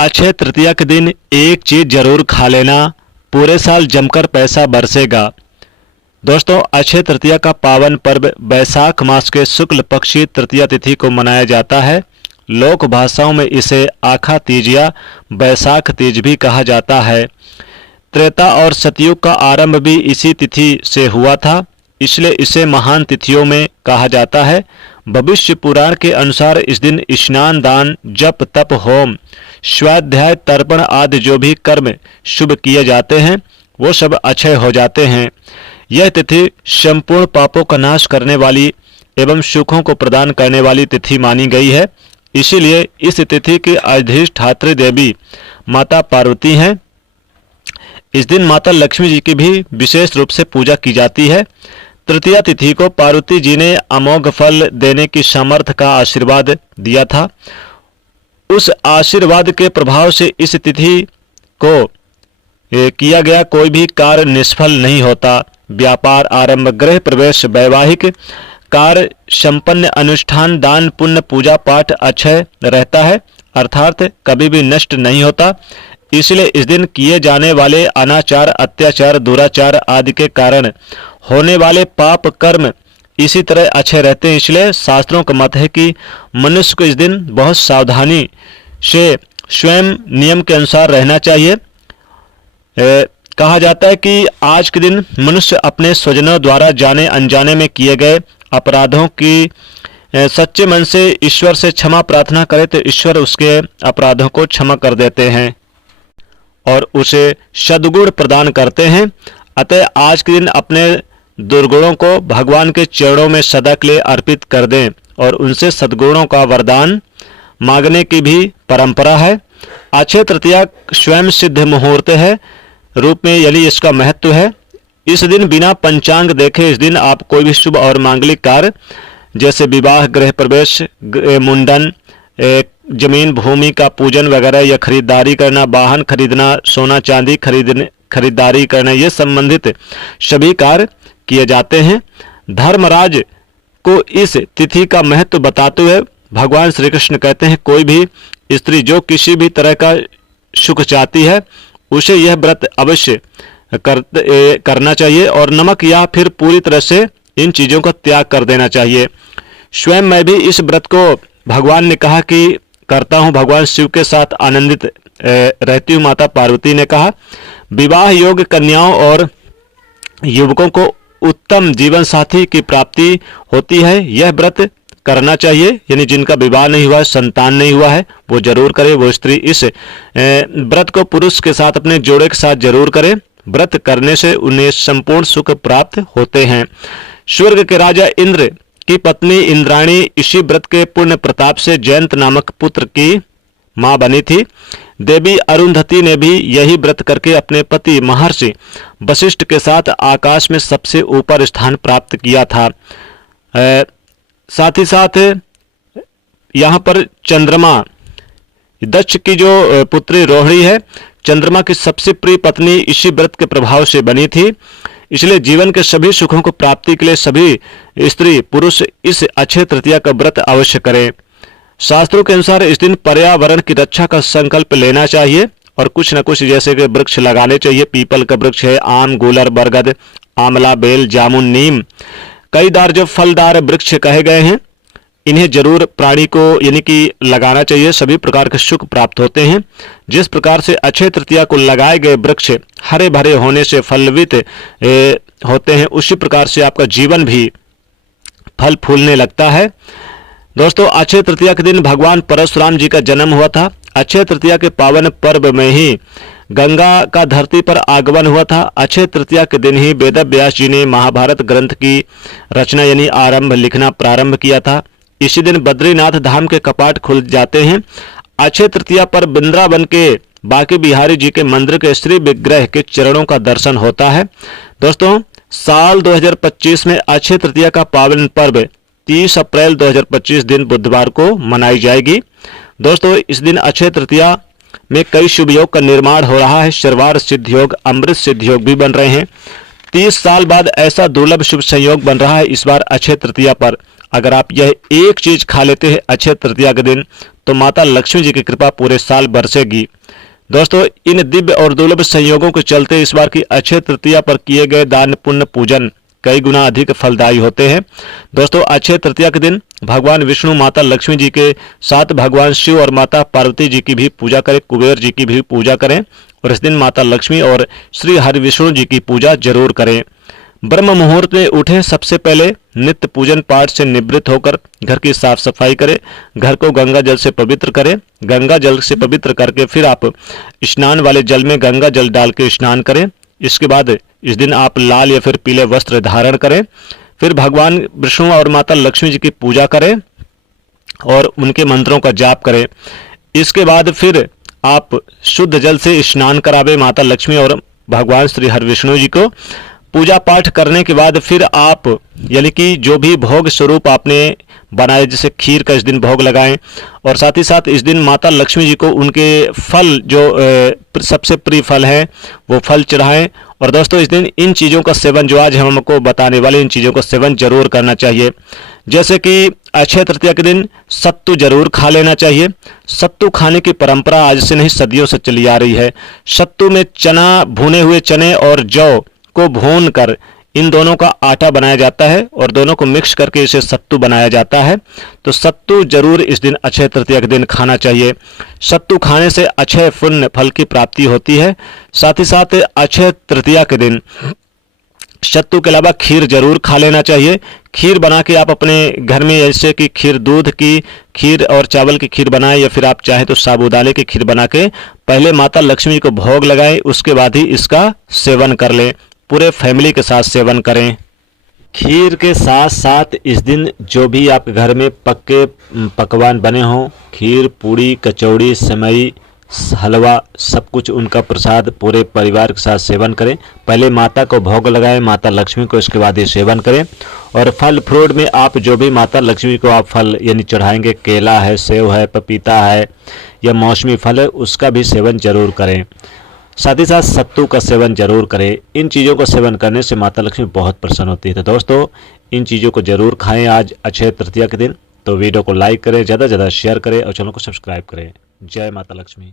अक्षय तृतीया के दिन एक चीज जरूर खा लेना, पूरे साल जमकर पैसा बरसेगा। दोस्तों, अक्षय तृतीया का पावन पर्व बैसाख मास के शुक्ल पक्षी तृतीया तिथि को मनाया जाता है। लोक भाषाओं में इसे आखा तीज या बैसाख तीज भी कहा जाता है। त्रेता और सतयुग का आरंभ भी इसी तिथि से हुआ था, इसलिए इसे महान तिथियों में कहा जाता है। भविष्य पुराण के अनुसार इस दिन स्नान, दान, जप, तप, होम, स्वाध्याय, तर्पण आदि जो भी कर्म शुभ किए जाते हैं वो सब अक्षय हो जाते हैं। यह तिथि संपूर्ण पापों का नाश करने वाली एवं सुखों को प्रदान करने वाली तिथि मानी गई है। इसीलिए इस तिथि की अधिष्ठात्री देवी माता पार्वती हैं। इस दिन माता लक्ष्मी जी की भी विशेष रूप से पूजा की जाती है। तृतीया तिथि को पार्वती जी ने अमोघ फल देने की सामर्थ्य का आशीर्वाद दिया था। उस आशीर्वाद के प्रभाव से इस तिथि को किया गया कोई भी कार्य निष्फल नहीं होता। व्यापार आरंभ, गृह प्रवेश, वैवाहिक कार्य संपन्न, अनुष्ठान, दान, पुण्य, पूजा पाठ अक्षय रहता है, अर्थात कभी भी नष्ट नहीं होता। इसलिए इस दिन किए जाने वाले अनाचार, अत्याचार, दुराचार आदि के कारण होने वाले पाप कर्म इसी तरह अच्छे रहते हैं। इसलिए शास्त्रों का मत है कि मनुष्य को इस दिन बहुत सावधानी से स्वयं नियम के अनुसार रहना चाहिए। कहा जाता है कि आज के दिन मनुष्य अपने स्वजनों द्वारा जाने अनजाने में किए गए अपराधों की सच्चे मन से ईश्वर से क्षमा प्रार्थना करे तो ईश्वर उसके अपराधों को क्षमा कर देते हैं और उसे सद्गुण प्रदान करते हैं। अतः आज के दिन अपने दुर्गुणों को भगवान के चरणों में सदा के लिए अर्पित कर दें और उनसे सद्गुणों का वरदान मांगने की भी परंपरा है। अक्षय तृतीया स्वयं सिद्ध मुहूर्त है रूप में यानी इसका महत्व है। इस दिन बिना पंचांग देखे इस दिन आप कोई भी शुभ और मांगलिक कार्य जैसे विवाह, गृह प्रवेश, मुंडन, जमीन भूमि का पूजन वगैरह या खरीदारी करना, वाहन खरीदना, सोना चांदी खरीदारी करना, ये संबंधित सभी कार्य किए जाते हैं। धर्मराज को इस तिथि का महत्व बताते हुए भगवान श्री कृष्ण कहते हैं, कोई भी स्त्री जो किसी भी तरह का सुख चाहती है उसे यह व्रत अवश्य करना चाहिए और नमक या फिर पूरी तरह से इन चीजों का त्याग कर देना चाहिए। स्वयं मैं भी इस व्रत को भगवान ने कहा कि करता हूं, भगवान शिव के साथ आनंदित रहती हूं। माता पार्वती ने कहा, विवाह योग्य कन्याओं और युवकों को उत्तम जीवन साथी की प्राप्ति होती है, यह व्रत करना चाहिए। यानी जिनका विवाह नहीं हुआ है, संतान नहीं हुआ है, वो जरूर करे। वो स्त्री इस व्रत को पुरुष के साथ अपने जोड़े के साथ जरूर करे। व्रत करने से उन्हें संपूर्ण सुख प्राप्त होते हैं। स्वर्ग के राजा इंद्र की पत्नी इंद्राणी इसी व्रत के पुण्य प्रताप से जयंत नामक पुत्र की मां बनी थी। देवी अरुंधति ने भी यही व्रत करके अपने पति महर्षि वशिष्ठ के साथ आकाश में सबसे ऊपर स्थान प्राप्त किया था। साथ ही साथ यहाँ पर चंद्रमा, दक्ष की जो पुत्री रोहिणी है, चंद्रमा की सबसे प्रिय पत्नी इसी व्रत के प्रभाव से बनी थी। इसलिए जीवन के सभी सुखों को प्राप्ति के लिए सभी स्त्री पुरुष इस अक्षय तृतीया का व्रत अवश्य करें। शास्त्रों के अनुसार इस दिन पर्यावरण की रक्षा का संकल्प लेना चाहिए और कुछ न कुछ जैसे कि वृक्ष लगाने चाहिए। पीपल का वृक्ष है, आम, गूलर, बरगद, आंवला, बेल, जामुन, नीम, कई दार जो फलदार वृक्ष कहे गए हैं, इन्हें जरूर प्राणी को यानी कि लगाना चाहिए। सभी प्रकार के सुख प्राप्त होते हैं। जिस प्रकार से अक्षय तृतीया को लगाए गए वृक्ष हरे भरे होने से फलवित होते हैं, उसी प्रकार से आपका जीवन भी फल फूलने लगता है। दोस्तों, अक्षय तृतीया के दिन भगवान परशुराम जी का जन्म हुआ था। अक्षय तृतीया के पावन पर्व में ही गंगा का धरती पर आगमन हुआ था। अक्षय तृतीया के दिन ही वेद व्यास जी ने महाभारत ग्रंथ की रचना यानी आरंभ लिखना प्रारंभ किया था। इसी दिन बद्रीनाथ धाम के कपाट खुल जाते हैं। अक्षय तृतीया पर वृंदावन के बांके बिहारी जी के मंदिर के श्री विग्रह के चरणों का दर्शन होता है। दोस्तों, साल 2025 में अक्षय तृतीया का पावन पर्व 30 अप्रैल 2025 दिन बुधवार को मनाई जाएगी। दोस्तों, इस दिन अक्षय तृतीया में कई शुभ योग का निर्माण हो रहा है। सर्वार्थ सिद्ध योग, अमृत सिद्ध योग भी बन रहे हैं। 30 साल बाद ऐसा दुर्लभ शुभ संयोग बन रहा है इस बार अक्षय तृतीया पर। अगर आप यह एक चीज खा लेते हैं अक्षय तृतीया के दिन तो माता लक्ष्मी जी की कृपा पूरे साल बरसेगी। दोस्तों, इन दिव्य और दुर्लभ संयोगों के चलते इस बार की अक्षय तृतीया पर किए गए दान पुण्य पूजन कई गुना अधिक फलदायी होते हैं। दोस्तों, अक्षय तृतीया के दिन भगवान विष्णु, माता लक्ष्मी जी के साथ भगवान शिव और माता पार्वती जी की भी पूजा करें, कुबेर जी की भी पूजा करें और इस दिन माता लक्ष्मी और श्री हरि विष्णु जी की पूजा जरूर करें। ब्रह्म मुहूर्त में उठें, सबसे पहले नित्य पूजन पाठ से निवृत्त होकर घर की साफ सफाई करें, घर को गंगा जल से पवित्र करें। गंगा जल से पवित्र करके फिर आप स्नान वाले जल में गंगा जल डाल के स्नान करें। इसके बाद इस दिन आप लाल या फिर पीले वस्त्र धारण करें। फिर भगवान विष्णु और माता लक्ष्मी जी की पूजा करें और उनके मंत्रों का जाप करें। इसके बाद फिर आप शुद्ध जल से स्नान करावे माता लक्ष्मी और भगवान श्री हरि विष्णु जी को। पूजा पाठ करने के बाद फिर आप यानी कि जो भी भोग स्वरूप आपने बनाए, जैसे खीर का इस दिन भोग लगाएं और साथ ही साथ इस दिन माता लक्ष्मी जी को उनके फल जो सबसे प्रिय फल हैं वो फल चढ़ाएं। और दोस्तों, इस दिन इन चीज़ों का सेवन जो आज हम हमको बताने वाले इन चीज़ों का सेवन जरूर करना चाहिए। जैसे कि अक्षय तृतीया के दिन सत्तू जरूर खा लेना चाहिए। सत्तू खाने की परंपरा आज से नहीं सदियों से चली आ रही है। सत्तू में चना, भुने हुए चने और जौ को भून कर इन दोनों का आटा बनाया जाता है और दोनों को मिक्स करके इसे सत्तू बनाया जाता है। तो सत्तू जरूर इस दिन अक्षय तृतीया के दिन खाना चाहिए। सत्तू खाने से अक्षय पुण्य फल की प्राप्ति होती है। साथ ही साथ अक्षय तृतीया के दिन सत्तू के अलावा खीर जरूर खा लेना चाहिए। खीर बना के आप अपने घर में, जैसे कि खीर, दूध की खीर और चावल की खीर बनाएं या फिर आप चाहें तो साबूदाने की खीर बना के पहले माता लक्ष्मी को भोग लगाएं, उसके बाद ही इसका सेवन कर लें। पूरे फैमिली के साथ सेवन करें। खीर के साथ साथ इस दिन जो भी आपके घर में पक्के पकवान बने हों, खीर, पूड़ी, कचौड़ी, सेवई, हलवा, सब कुछ उनका प्रसाद पूरे परिवार के साथ सेवन करें। पहले माता को भोग लगाएं, माता लक्ष्मी को, इसके बाद ही सेवन करें। और फल फ्रूट में आप जो भी माता लक्ष्मी को आप फल यानी चढ़ाएंगे, केला है, सेव है, पपीता है या मौसमी फल है, उसका भी सेवन जरूर करें। साथ ही साथ सत्तू का सेवन जरूर करें। इन चीज़ों का सेवन करने से माता लक्ष्मी बहुत प्रसन्न होती है। तो दोस्तों, इन चीज़ों को जरूर खाएं आज अक्षय तृतीया के दिन। तो वीडियो को लाइक करें, ज़्यादा से ज़्यादा शेयर करें और चैनल को सब्सक्राइब करें। जय माता लक्ष्मी।